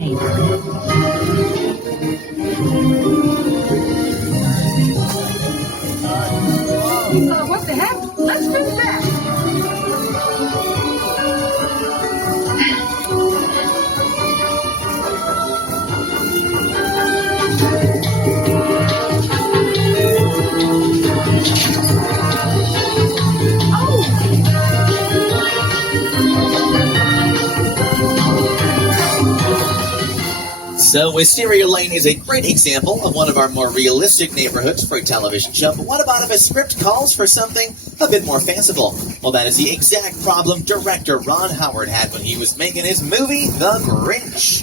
What the heck? Let's fix that. So Wisteria Lane is a great example of one of our more realistic neighborhoods for a television show, but what about if a script calls for something a bit more fanciful? Well, that is the exact problem director Ron Howard had when he was making his movie, The Grinch.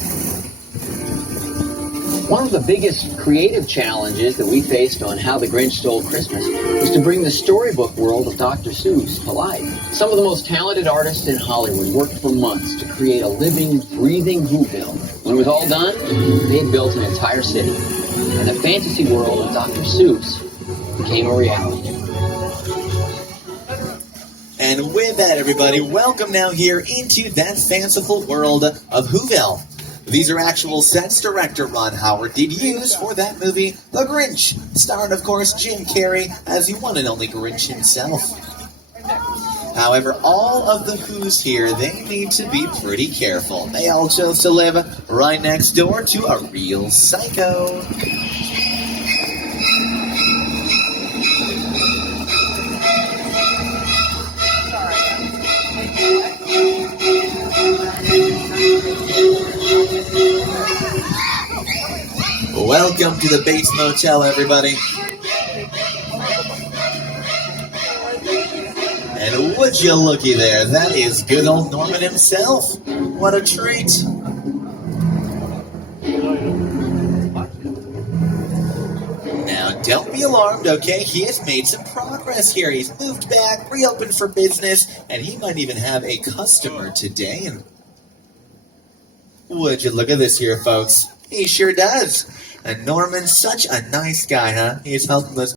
One of the biggest creative challenges that we faced on How the Grinch Stole Christmas was to bring the storybook world of Dr. Seuss to life. Some of the most talented artists in Hollywood worked for months to create a living, breathing Whoville. When it was all done, they had built an entire city, and the fantasy world of Dr. Seuss became a reality. And with that, everybody, welcome now here into that fanciful world of Whoville. These are actual sets director Ron Howard did use for that movie, The Grinch, starring, of course, Jim Carrey as the one and only Grinch himself. However, all of the Who's here, they need to be pretty careful. They all chose to live right next door to a real psycho. Welcome to the Bates Motel, everybody. And would you looky there, that is good old Norman himself. What a treat. Now, don't be alarmed, okay? He has made some progress here. He's moved back, reopened for business, and he might even have a customer today. And would you look at this here, folks? He sure does. And Norman's such a nice guy, huh? He's helping us